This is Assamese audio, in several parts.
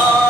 Oh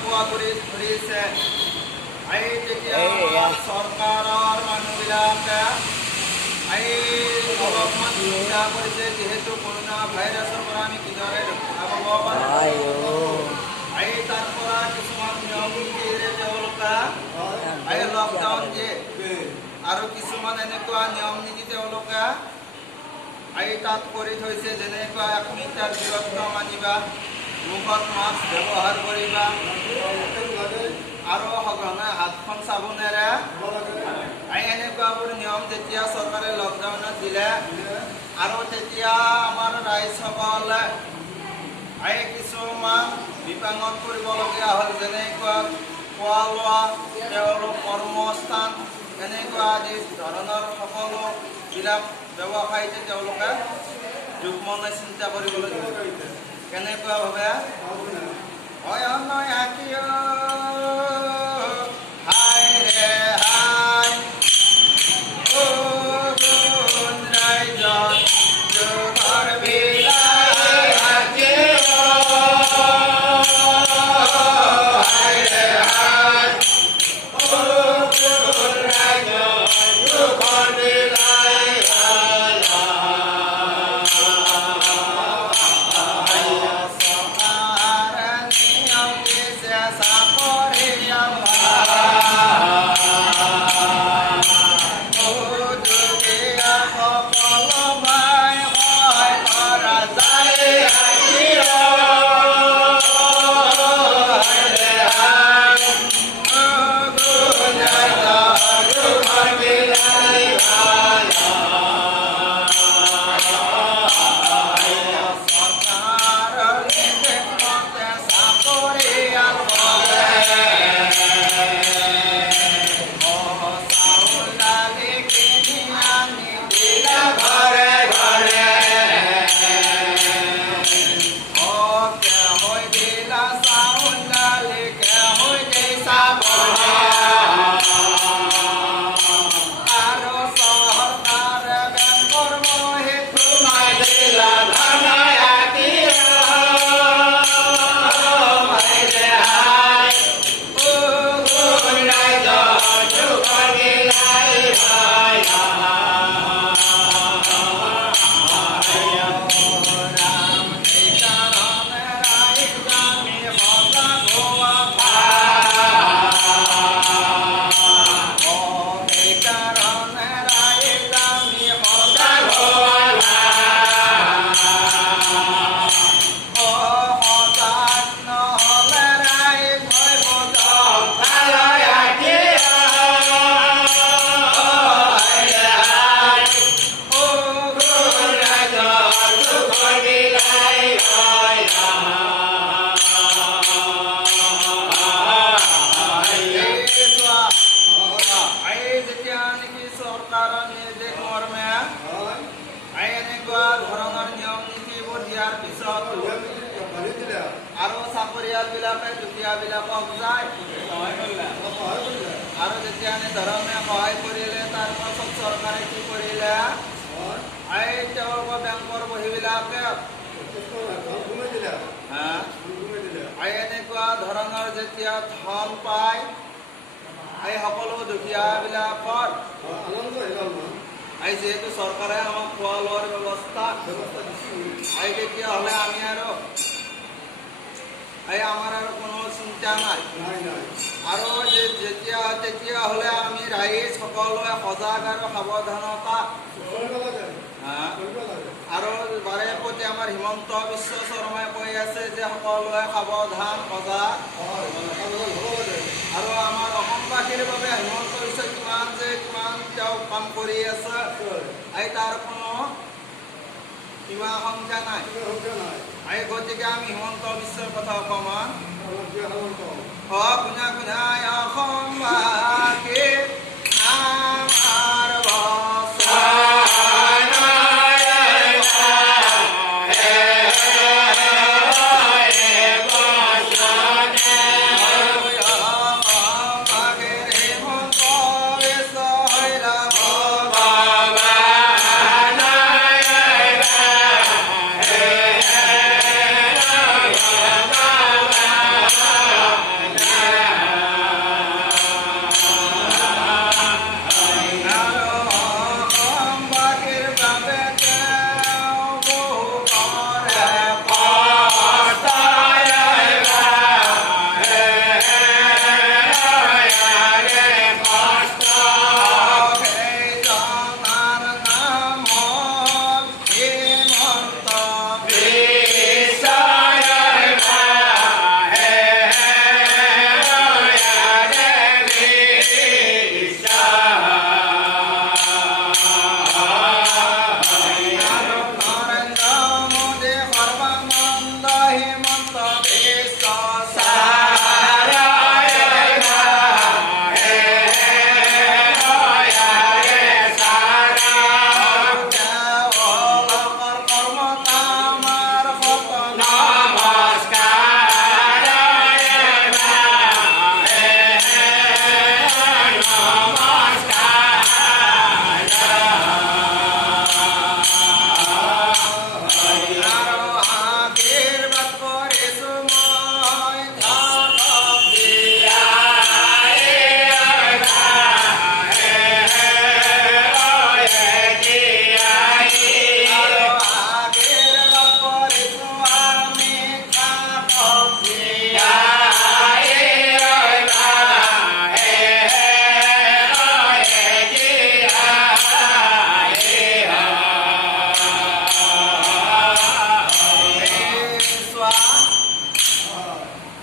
পোৱা ধৰিছে তেতিয়া চৰকাৰৰ মানুহবিলাকে অলপমান চিন্তা কৰিছে যিহেতু কৰোণা ভাইৰাছৰ পৰা আমি কিদৰে ৰক্ষা পাব পাৰোঁ তাৰ পৰা কিছুমান নিয়ম নীতিৰে তেওঁলোকে লকডাউন দিয়ে আৰু কিছুমান এনেকুৱা নিয়ম নীতি তেওঁলোকে তাত কৰি থৈছে যেনেকুৱা 1 মিটাৰ দূৰত্ব মানিবা মুখত মাস্ক ব্যৱহাৰ কৰিবা আৰু সঘনাই হাতখন চাবোনেৰে এনেকুৱাবোৰ নিয়ম যেতিয়া চৰকাৰে লকডাউনত দিলে আৰু তেতিয়া আমাৰ ৰাইজসকলে কিছুমান বিপাঙত পৰিবলগীয়া হ'ল যেনেকুৱা খোৱা লোৱা তেওঁলোক কৰ্মস্থান এনেকুৱা আদি ধৰণৰ সকলোবিলাক ব্যৱসায়তে তেওঁলোকে যুগ্মনে চিন্তা কৰিবলৈ কেনেকুৱাভাৱে আৰু চাকৰিয়ালবিলাকে দুখীয়াবিলাকক যায় আৰু যেতিয়া ধৰণে সহায় কৰিলে তাৰ পাছত চৰকাৰে কি কৰিলে তেওঁলোকৰ বেংকৰ বহীবিলাকে এনেকুৱা ধৰণৰ যেতিয়া ধন পায় সকলো দুখীয়াবিলাকৰ যিহেতু চৰকাৰে আমাক খোৱা লোৱাৰ ব্যৱস্থা তেতিয়াহ'লে আমি আৰু আমাৰ আৰু কোনো চিন্তা নাই আৰু তেতিয়াহ'লে আমি ৰাইজ সকলোৱে সজাগ আৰু সাৱধানতা আৰু বাৰে প্ৰতি আমাৰ হিমন্ত বিশ্ব শৰ্মাই কৈ আছে যে সকলোৱে সাৱধান সজাগ আৰু আমাৰ অসমবাসীৰ বাবে হিমন্ত বিশ্ব কিমান তেওঁ কাম কৰি আছে তাৰ কোনো সীমা সংখ্যা নাই গতিকে আমি হিমন্ত বিশ্বৰ কথা অকণমান